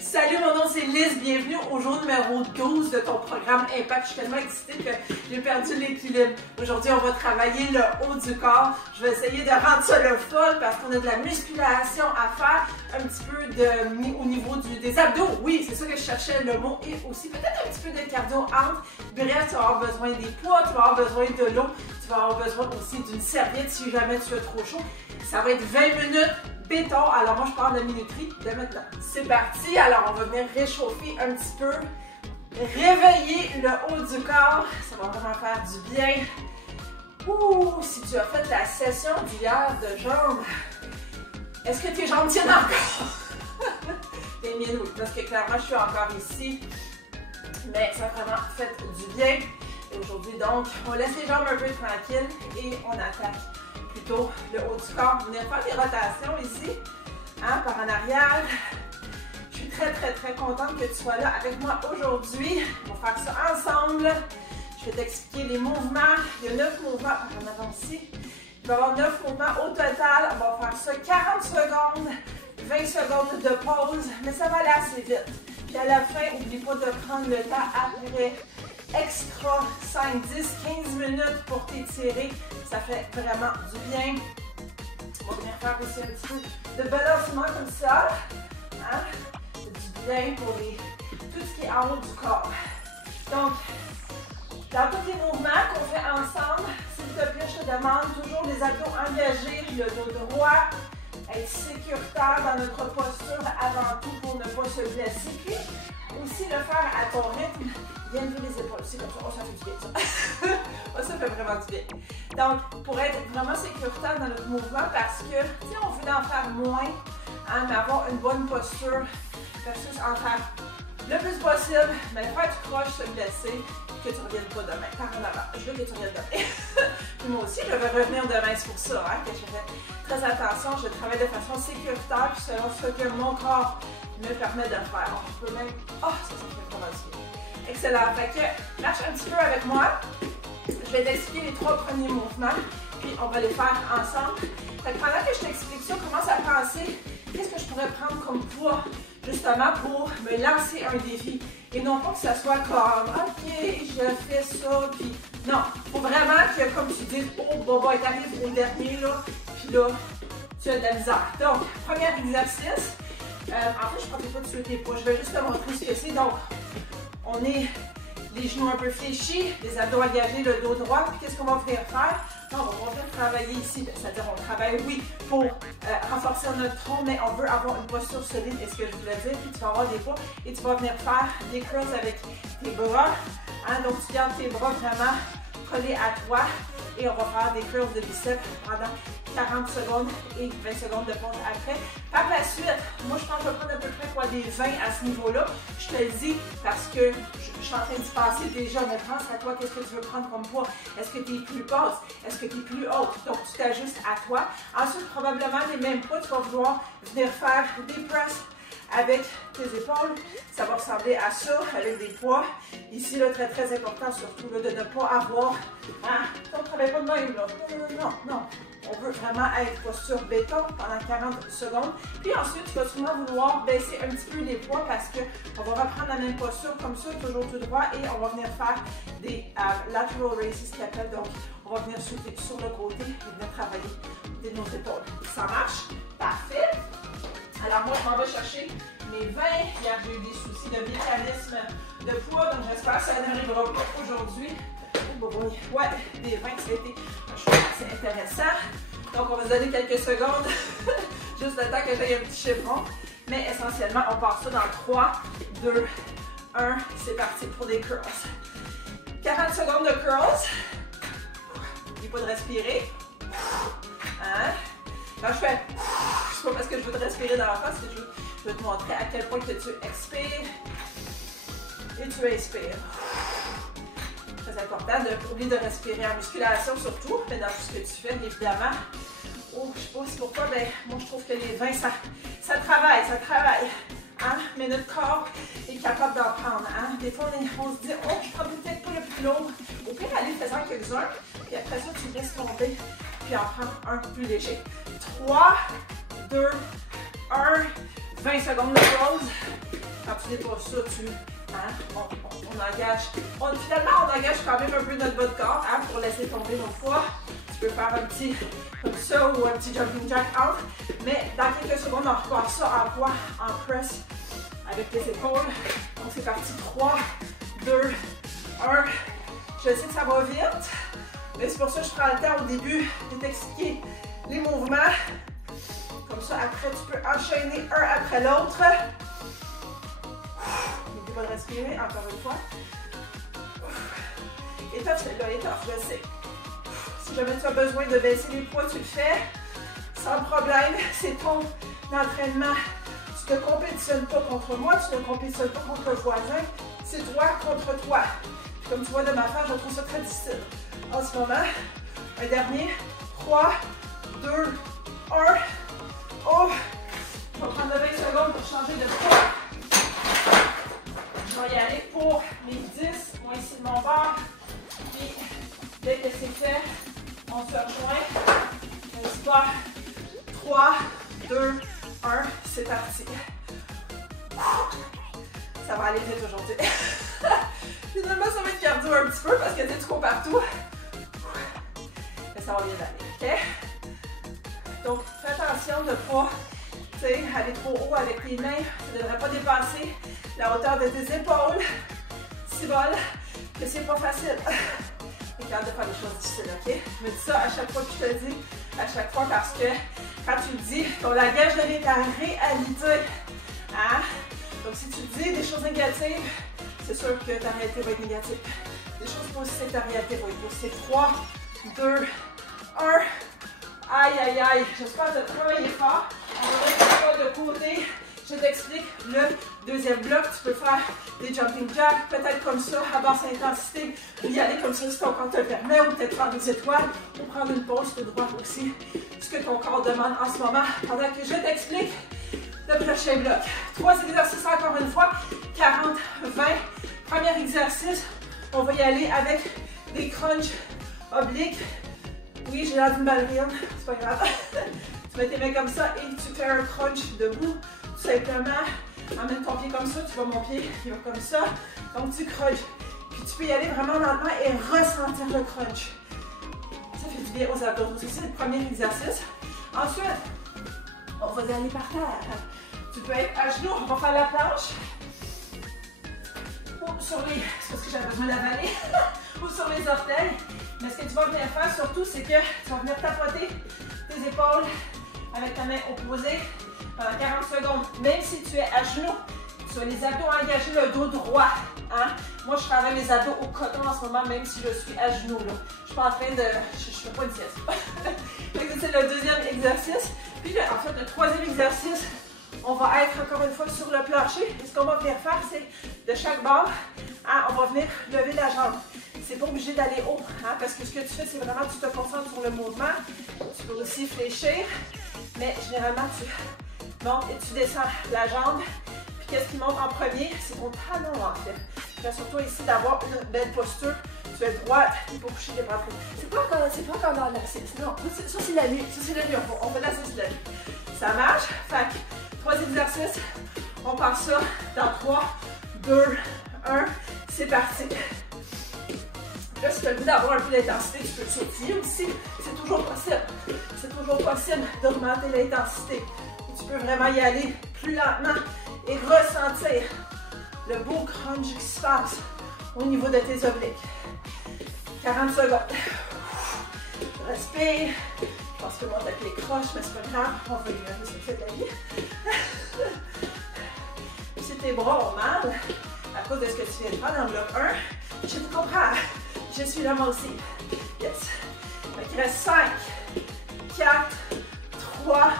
Salut, mon nom c'est Liz, bienvenue au jour numéro 12 de ton programme Impact. Je suis tellement excitée que j'ai perdu l'équilibre. Aujourd'hui, on va travailler le haut du corps. Je vais essayer de rendre ça le fun parce qu'on a de la musculation à faire, un petit peu au niveau des abdos. Oui, c'est ça que je cherchais le mot, et aussi peut-être un petit peu de cardio entre. Bref, tu vas avoir besoin des poids, tu vas avoir besoin de l'eau, tu vas avoir besoin aussi d'une serviette si jamais tu as trop chaud. Ça va être 20 minutes. Béton, alors moi je parle de minuterie de maintenant. C'est parti, alors on va venir réchauffer un petit peu, réveiller le haut du corps, ça va vraiment faire du bien. Ouh, si tu as fait la session d'hier de jambes, est-ce que tes jambes tiennent encore? Les miennes oui, parce que clairement je suis encore ici, mais ça a vraiment fait du bien. Et aujourd'hui donc, on laisse les jambes un peu tranquilles et on attaque plutôt le haut du corps. Venez faire des rotations ici, hein, par en arrière. Je suis très contente que tu sois là avec moi aujourd'hui. On va faire ça ensemble. Je vais t'expliquer les mouvements. Il y a 9 mouvements par en avant ici. Il va y avoir 9 mouvements au total. On va faire ça 40 secondes, 20 secondes de pause, mais ça va aller assez vite. Puis à la fin, n'oublie pas de prendre le temps après. Extra 5, 10, 15 minutes pour t'étirer. Ça fait vraiment du bien. On va venir faire aussi un petit peu de balancement comme ça. Hein? C'est du bien pour tout ce qui est en haut du corps. Donc, dans tous les mouvements qu'on fait ensemble, s'il te plaît, je te demande toujours les abdos engagés, le dos droit, être sécuritaire dans notre posture avant tout pour ne pas se blesser. Puis aussi le faire à ton rythme. Viens lever les épaules, c'est comme ça. Oh, ça fait du bien, ça. Oh, ça fait vraiment du bien. Donc, pour être vraiment sécuritaire dans notre mouvement, parce que, tu sais, on veut en faire moins, hein, mais avoir une bonne posture, versus en faire le plus possible, mais faire du croche, se blesser, que tu ne reviennes pas demain. Par en avant, je veux que tu reviennes demain. Puis moi aussi, je vais revenir demain, c'est pour ça, hein, que je fais très attention, je travaille de façon sécuritaire, puis selon ce que mon corps me permet de faire. Je peux même... Oh, ça fait vraiment du bien. Excellent. Fait que marche un petit peu avec moi. Je vais t'expliquer les 3 premiers mouvements, puis on va les faire ensemble. Fait que pendant que je t'explique ça, commence à penser qu'est-ce que je pourrais prendre comme poids, justement, pour me lancer un défi. Et non pas que ça soit comme, OK, je fais ça, puis non. Il faut vraiment que, comme tu dis, oh, Boba est arrivé au dernier, là, puis là, tu as de la misère. Donc, premier exercice. En fait, je ne prendrai pas de suite tes poids. Je vais juste te montrer ce que c'est. Donc, on est les genoux un peu fléchis, les abdos engagés, le dos droit. Puis qu'est-ce qu'on va venir faire? Non, on va venir travailler ici. C'est-à-dire on travaille, oui, pour renforcer notre tronc, mais on veut avoir une posture solide, c'est ce que je voulais dire. Puis tu vas avoir des poids et tu vas venir faire des curls avec tes bras. Hein? Donc tu gardes tes bras vraiment collés à toi. Et on va faire des curls de biceps pendant 40 secondes et 20 secondes de pause après. Par la suite, moi je pense que je vais prendre à peu près quoi, des 20 à ce niveau-là. Je te le dis parce que je suis en train d'y passer déjà, mais pense à toi, qu'est-ce que tu veux prendre comme poids? Est-ce que tu es plus basse? Est-ce que tu es plus haute? Donc tu t'ajustes à toi. Ensuite, probablement les mêmes poids, tu vas vouloir venir faire des presses avec tes épaules. Ça va ressembler à ça, avec des poids. Ici, là, très important, surtout là, de ne pas avoir... Hein, on ne travaille pas de même, là. Non. On veut vraiment être posture béton pendant 40 secondes. Puis ensuite, tu vas souvent vouloir baisser un petit peu les poids parce qu'on va reprendre la même posture comme ça, toujours tout droit, et on va venir faire des lateral raises qui appellent. Donc, on va venir sauter sur le côté et venir travailler de nos épaules. Ça marche? Parfait! Alors moi, je m'en vais chercher mes 20. Hier, j'ai eu des soucis de mécanisme de poids, donc j'espère que ça n'arrivera pas aujourd'hui. Ouais, des 20, ça a été, je trouve que c'est intéressant. Donc, on va se donner quelques secondes, juste le temps que j'aille un petit chiffron. Mais essentiellement, on part ça dans 3, 2, 1. C'est parti pour des curls. 40 secondes de curls. N'oublie pas de respirer. Hein? Quand je fais, c'est pas parce que je veux te respirer dans la face, c'est que je veux te montrer à quel point que tu expires et tu inspires. Très important de pas oublier de respirer en musculation surtout, mais dans tout ce que tu fais, évidemment. Oh, je sais pas si pourquoi, mais moi je trouve que les 20, ça travaille. Hein? Mais notre corps est capable d'en prendre. Hein? Des fois, on se dit, oh, je prends peut-être pas le plus lourd. Au pire, aller faisant quelques-uns, puis après ça, tu laisses tomber, puis en prendre un plus léger. 3, 2, 1, 20 secondes de pause. c'est pas ça, on engage, finalement on engage quand même un peu notre bas de corps pour laisser tomber nos poids. Tu peux faire un petit comme ça ou un petit jumping jack entre, mais dans quelques secondes on repart ça en poids, en press avec les épaules. Donc c'est parti, 3, 2, 1. Je sais que ça va vite, mais c'est pour ça que je prends le temps au début de t'expliquer les mouvements. Comme ça, après, tu peux enchaîner un après l'autre. N'oublie pas de respirer, encore une fois. Étoffe celle-là, étoffe, je sais. Si jamais tu as besoin de baisser les poids, tu le fais. Sans problème, c'est ton entraînement. Tu ne te compétitionnes pas contre moi, tu ne te compétitionnes pas contre le voisin. C'est toi contre toi. Puis comme tu vois de ma face, je trouve ça très difficile. En ce moment, un dernier. 3, 2, 1. Oh! Je vais prendre 20 secondes pour changer de poids. Je vais y aller pour les 10, moi ici de mon bord. Puis, dès que c'est fait, on se rejoint. N'est-ce pas? 3, 2, 1, c'est parti. Ça va aller vite aujourd'hui. Finalement, ça va être cardio un petit peu parce que tu cours partout. Mais ça va bien aller, ok? Donc, fais attention de ne pas aller trop haut avec tes mains. Tu ne devrais pas dépasser la hauteur de tes épaules. Si vol, que c'est pas facile. Et capable de faire des choses difficiles, ok? Je me dis ça à chaque fois que je te dis, à chaque fois parce que quand tu le dis, ton langage devient ta réalité. Hein? Donc, si tu dis des choses négatives, c'est sûr que ta réalité va être négative. Des choses positives, ta réalité va être positive. 3, 2, 1. Aïe, aïe, aïe. J'espère que tu as travaillé fort. On va mettre de côté. Je t'explique le deuxième bloc. Tu peux faire des jumping jacks, peut-être comme ça, à basse intensité. Ou y aller comme ça si ton corps te le permet. Ou peut-être faire des étoiles. Ou prendre une pause. Tu dois aussi ce que ton corps demande en ce moment. Pendant que je t'explique le prochain bloc. 3 exercices encore une fois. 40, 20. Premier exercice. On va y aller avec des crunchs obliques. Oui, j'ai l'air d'une ballerine, c'est pas grave. Tu mets tes mains comme ça et tu fais un crunch debout. Tout simplement, emmène ton pied comme ça, tu vois mon pied, il va comme ça. Donc tu crunches. Puis tu peux y aller vraiment lentement et ressentir le crunch. Ça fait du bien aux abdos. C'est le premier exercice. Ensuite, on va aller par terre. Tu peux être à genoux, on va faire la planche. Ou sur les... C'est parce que j'avais besoin d'avaler. Ou sur les orteils. Mais ce que tu vas venir faire surtout, c'est que tu vas venir tapoter tes épaules avec ta main opposée pendant 40 secondes. Même si tu es à genoux, tu as les abdos engagés, le dos droit. Hein? Moi, je travaille mes abdos au coton en ce moment, même si je suis à genoux. Là. Je suis pas en train de... Je fais pas une sieste. C'est le deuxième exercice. Puis en fait, le troisième exercice, on va être encore une fois sur le plancher. Et ce qu'on va venir faire, c'est de chaque bord, hein, on va venir lever la jambe. C'est pas obligé d'aller haut, hein, parce que ce que tu fais, c'est vraiment tu te concentres sur le mouvement. Tu peux aussi fléchir, mais généralement, tu montes et tu descends la jambe. Puis qu'est-ce qui monte en premier? C'est ton talon, en fait. Fais surtout ici d'avoir une belle posture. Tu es droite, tu peux coucher tes bras. C'est pas encore dans l'exercice. Non, ça c'est la nuit. Ça c'est la nuit. On fait l'exercice de la nuit. Ça marche. Fait que 3 exercices. On part ça dans 3, 2, 1. C'est parti. Là, si tu as le goût d'avoir un peu d'intensité, tu peux le sautiller aussi. C'est toujours possible. C'est toujours possible d'augmenter l'intensité. Et tu peux vraiment y aller plus lentement et ressentir le beau crunch qui se passe au niveau de tes obliques. 40 secondes. Respire. Je pense que mon tête les croche, mais c'est pas grave. On va y aller, c'est fait de la vie. Si tes bras ont mal, à cause de ce que tu viens de faire dans le bloc 1, je te comprends. Je suis là moi aussi. Yes. Donc, il reste 5, 4, 3,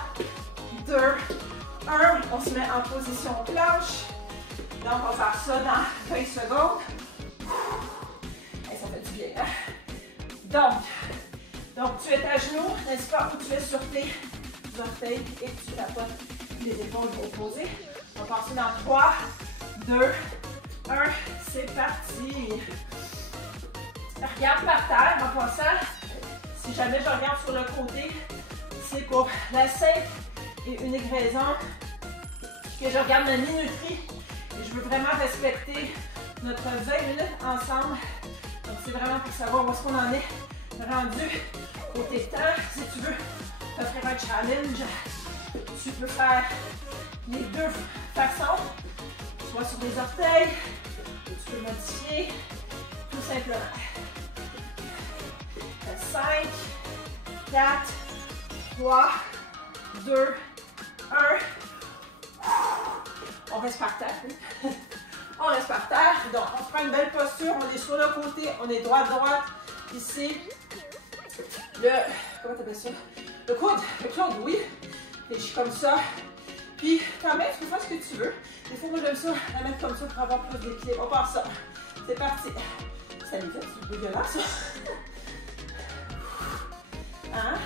2, 1. On se met en position planche. Donc, on va faire ça dans 20 secondes. Et ça fait du bien. Hein? Donc, tu es à genoux, n'est-ce pas? Ou tu es sur tes orteils et tu tapotes les épaules opposées. On va passer dans 3, 2, 1. C'est parti. Regarde par terre en passant. Si jamais je regarde sur le côté, c'est pour la simple et unique raison que je regarde ma minuterie et je veux vraiment respecter notre 20 minutes ensemble. Donc, c'est vraiment pour savoir où est-ce qu'on en est rendu côté temps. Si tu veux t'offrir un challenge, tu peux faire les deux façons, soit sur les orteils, ou tu peux modifier tout simplement. 5, 4, 3, 2, 1. On reste par terre. On reste par terre. Donc, on se prend une belle posture. On est sur le côté. On est droite. Ici, comment t'appelles ça? Le coude, oui. Et je suis comme ça. Puis, quand même, tu peux faire ce que tu veux. Des fois, moi, j'aime ça, la mettre comme ça pour avoir plus d'équilibre. On part ça. C'est parti. Ça les fait, c'est dégueulasse, ça. Hein?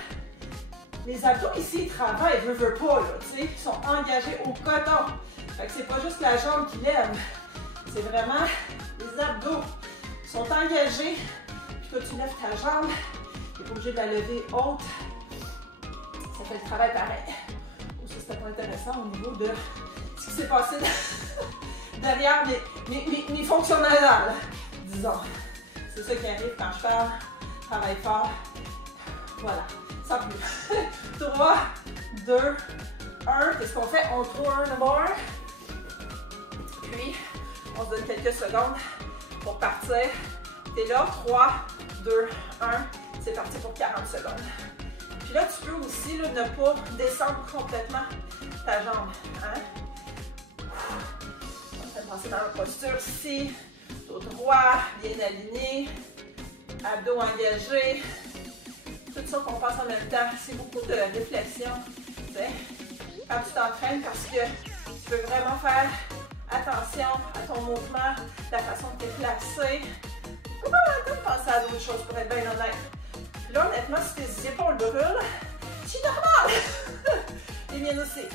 Les abdos ici, ils travaillent, veux pas, là, tu sais, ils sont engagés au coton. Fait que c'est pas juste la jambe qui lève, c'est vraiment les abdos qui sont engagés. Puis quand tu lèves ta jambe, tu n'es pas obligé de la lever haute. Ça fait le travail pareil. Ça, c'était pas intéressant au niveau de ce qui s'est passé derrière mes fonctions nasales, disons. C'est ça qui arrive quand je parle, travaille fort. Voilà, sans plus. 3, 2, 1. Qu'est-ce qu'on fait? On tourne d'abord. Puis, on se donne quelques secondes pour partir. T'es là, 3, 2, 1. C'est parti pour 40 secondes. Puis là, tu peux aussi là, ne pas descendre complètement ta jambe. Hein? On va passer dans la posture ici. Dos droit, bien aligné. Abdos engagés. Tout ça qu'on passe en même temps. C'est beaucoup de réflexion. Tu sais, quand tu t'entraînes parce que tu veux vraiment faire attention à ton mouvement, la façon de te placer. Tu peux pas avoir le temps de penser à d'autres choses pour être bien honnête. Puis là, honnêtement, si tes épaules brûlent, c'est normal. Les miennes aussi.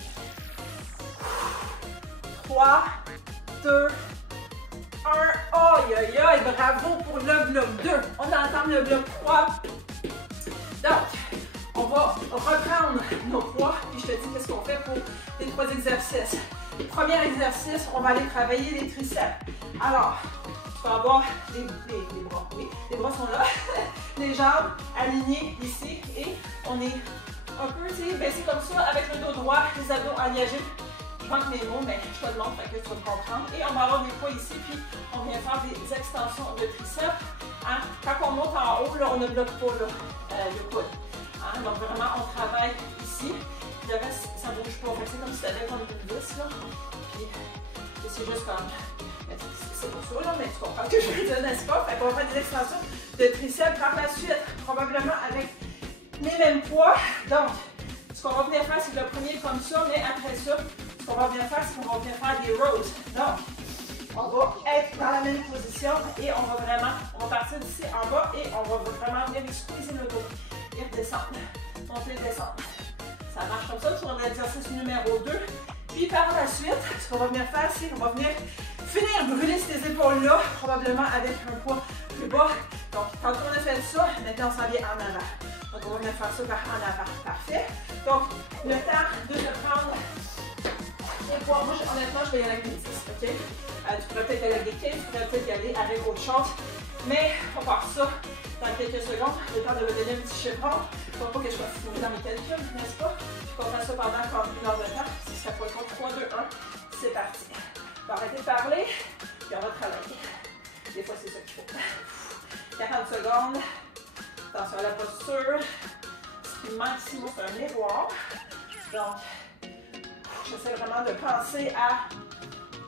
3, 2, 1. Aïe, aïe, aïe, bravo pour le bloc 2. On entend le bloc 3. Donc, on va reprendre nos poids, puis je te dis qu'est-ce qu'on fait pour les 3 exercices. Premier exercice, on va aller travailler les triceps. Alors, tu vas avoir les bras, oui, les bras sont là, les jambes alignées ici, et on est un peu baissé comme ça, avec le dos droit, les abdos engagés. Je manque mes mots, mais je te le montre, fait que tu vas me comprendre. Et on va avoir des poids ici, puis on vient faire des extensions de triceps. Hein? Quand on monte en haut, là, on ne bloque pas le coude. Hein? Donc vraiment, on travaille ici. Le reste, ça ne bouge pas. C'est comme si tu avais comme une vis, là. Puis c'est juste comme... C'est pour ça, là, mais tu comprends ce que je veux dire, n'est-ce pas? Fait qu'on va faire des extensions de triceps par la suite, probablement avec les mêmes poids. Donc, ce qu'on va venir faire, c'est que le premier est comme ça, mais après ça, ce qu'on va venir faire, c'est qu'on va venir faire des rows. Donc, on va être dans la même position et on va partir d'ici en bas et on va vraiment venir squeezer le dos et redescendre, monter et descendre. Ça marche comme ça sur l'exercice numéro 2. Puis par la suite, ce qu'on va venir faire, c'est qu'on va venir finir brûler ces épaules-là, probablement avec un poids plus bas. Donc, quand on a fait ça, maintenant on s'en vient en avant. Donc, on va venir faire ça par en avant. Parfait. Donc, le temps de se prendre les poids. Moi, honnêtement, je vais y aller avec des 10, OK? Tu pourrais peut-être aller avec des 15, tu pourrais peut-être y aller avec autre chose. Mais on part ça dans quelques secondes. Le temps de me donner un petit chiffron. Il ne faut pas que je sois fouillée dans mes calculs, n'est-ce pas? Puis qu'on fasse ça pendant comme 1 heure de temps. Si ça peut être 3, 2, 1, c'est parti. On va arrêter de parler, puis on va travailler. Des fois, c'est ça qu'il faut. 40 secondes. Attention à la posture. Ce qui me manque ici, c'est un miroir. Donc, j'essaie vraiment de penser à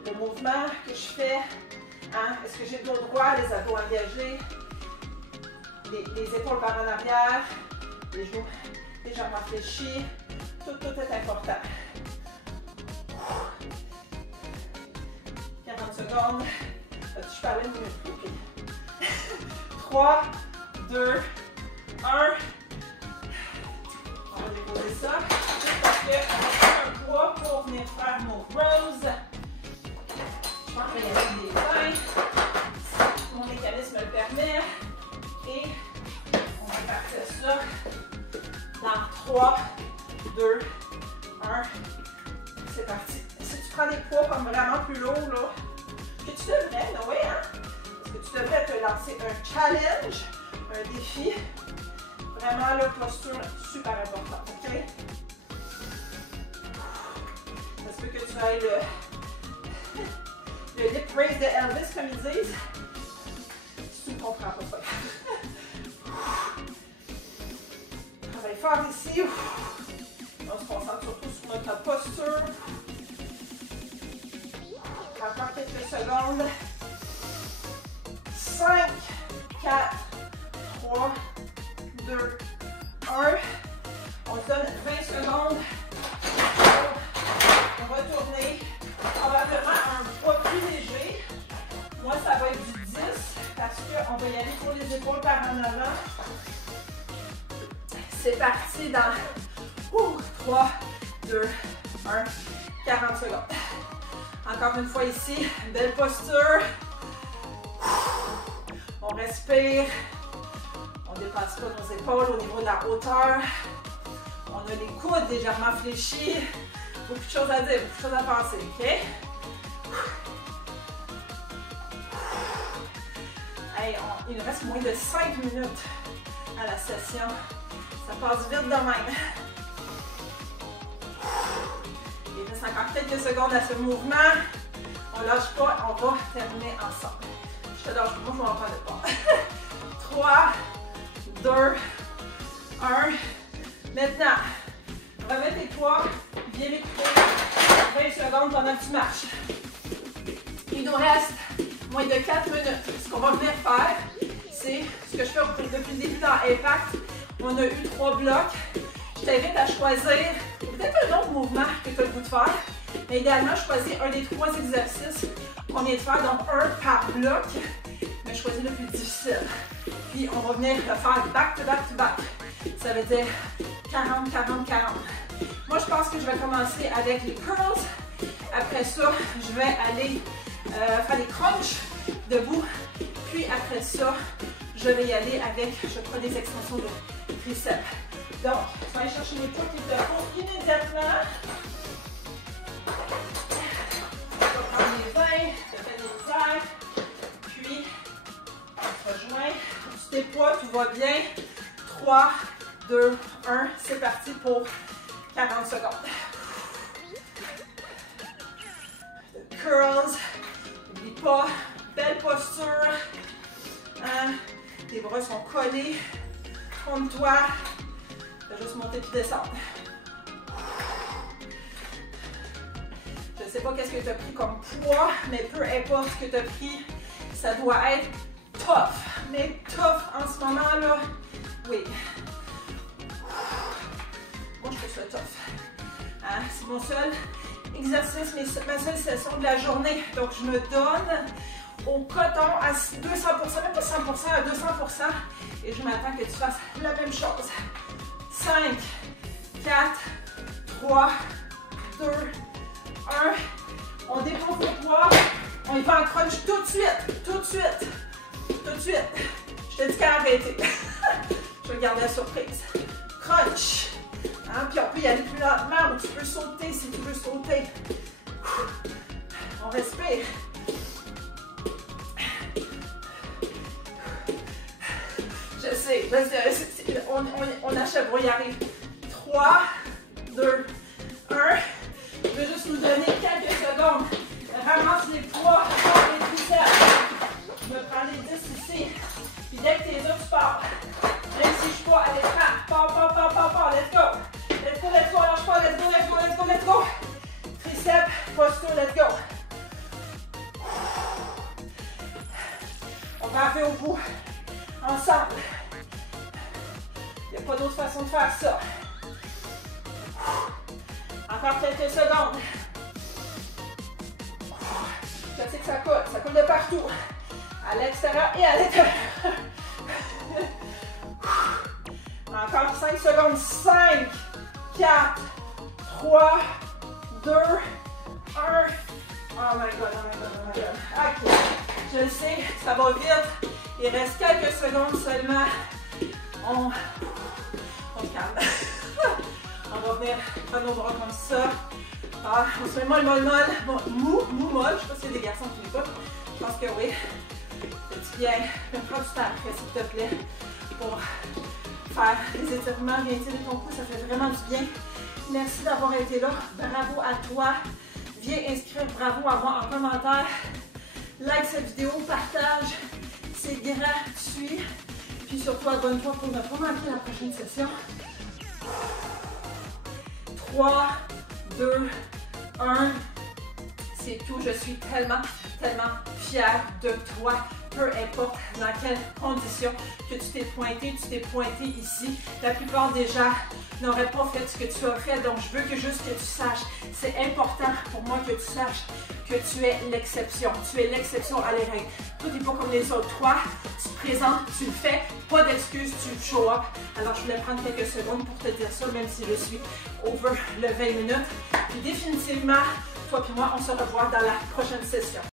le mouvement que je fais. Hein? Est-ce que j'ai le dos droit, les abdos engagés, les épaules par en arrière, les genoux, les jambes réfléchies. Tout est important. 40 secondes. Je parlais de minute. 3, 2, 1. On va déposer ça. Juste parce qu'on va faire un poids pour venir faire nos rows. Je pense qu'il y a des mains. Mon mécanisme le permet. Et on va partir ça dans 3, 2, 1. C'est parti. Si tu prends des poids comme vraiment plus lourds, là, commencer un challenge, un défi. Vraiment, la posture super importante, ok? Ça se peut que tu ailles le lip raise de Elvis, comme ils disent. Si tu ne comprends pas ça. Travaille fort ici. On se concentre surtout sur notre posture. Encore quelques secondes. 5, 4, 3, 2, 1. On se donne 20 secondes pour retourner. Probablement un poids plus léger. Moi, ça va être du 10 parce qu'on va y aller pour les épaules par en avant. C'est parti dans 3, 2, 1, 40 secondes. Encore une fois ici, belle posture. On respire. On ne dépasse pas nos épaules au niveau de la hauteur. On a les coudes légèrement fléchis. Beaucoup de choses à dire, beaucoup de choses à penser, ok? Hey, il nous reste moins de 5 minutes à la session. Ça passe vite de même. Il reste encore quelques secondes à ce mouvement. On ne lâche pas, on va terminer ensemble. Je te lâche pas, moi je vais en prendre le pas. 3, 2, 1. Maintenant, remets tes poids, viens m'écouter 20 secondes pendant que tu marches. Il nous reste moins de 4 minutes. Ce qu'on va venir faire, c'est ce que je fais depuis le début dans Impact. On a eu 3 blocs. Je t'invite à choisir peut-être un autre mouvement que tu as le goût de faire. Mais idéalement, choisis un des 3 exercices qu'on vient de faire, donc un par bloc. Mais choisis le plus difficile. Puis on va venir le faire back to back to back. Ça veut dire 40, 40, 40. Moi, je pense que je vais commencer avec les curls. Après ça, je vais aller faire des crunchs debout. Puis après ça, je vais y aller avec, je crois, des extensions de triceps. Donc, tu vas aller chercher les poids qu'il te faut immédiatement. Tu vas prendre les 20, tu fais des airs. Puis, on se rejoint. Tu déploies, tu vas bien. 3, 2, 1. C'est parti pour 40 secondes. The curls. N'oublie pas, belle posture. Hein? Tes bras sont collés contre toi. Tu vas juste monter puis descendre. Je ne sais pas qu'est-ce que tu as pris comme poids, mais peu importe ce que tu as pris, ça doit être tough. Mais tough en ce moment-là, oui. Moi, je trouve ça tough. Hein? C'est mon seul exercice, ma seule session de la journée. Donc, je me donne au coton à 200%, même pas 100%, à 200%. Et je m'attends que tu fasses la même chose. 5, 4, 3, 2, 1. On dépose le poids. On y va en crunch tout de suite. Tout de suite. Tout de suite. Je te dis qu'à arrêter. Je vais garder la surprise. Crunch. Hein? Puis on peut y aller plus lentement ou tu peux sauter si tu veux sauter. On respire. Je sais, on achève, on y arrive. 3, 2, 1. Je vais juste nous donner quelques secondes. Ramasse les poids, les triceps. Je me prends les 10 ici. Puis dès que t'es là, tu pars. Même si je suis pas à l'écran. Pars. Let's go. Let's go, lâche pas. Let's go. Triceps, posture, let's go. On va arriver au bout. Ensemble. Il n'y a pas d'autre façon de faire ça. Encore quelques secondes. Je sais que ça coule de partout. À l'extérieur et à l'intérieur. Encore 5 secondes. 5, 4, 3, 2, 1. Oh my god. Ok. Je le sais, ça va vite. Il reste quelques secondes seulement. On se calme. On va venir prendre nos bras comme ça. Ah, on se met molle. Mou molle. Je sais pas s'il y a des garçons qui l'écoutent. Je pense que oui. Petit Bien, mais prends du temps après, s'il te plaît, pour faire les étirements. Viens tirer ton cou, ça fait vraiment du bien. Merci d'avoir été là. Bravo à toi. Viens inscrire bravo à moi en commentaire. Like cette vidéo, partage. C'est gratuit. Puis surtout, abonne-toi pour ne pas manquer la prochaine session. 3, 2, 1. C'est tout. Je suis tellement fière de toi. Peu importe dans quelles conditions que tu t'es pointé ici. La plupart des gens n'auraient pas fait ce que tu as fait. Donc, je veux juste que tu saches. C'est important pour moi que tu saches que tu es l'exception. Tu es l'exception à la règle. Tout n'est pas comme les autres. Toi, tu te présentes, tu le fais. Pas d'excuses, tu show up. Alors, je voulais prendre quelques secondes pour te dire ça, même si je suis over le 20 minutes. Puis définitivement, toi et moi, on se revoit dans la prochaine session.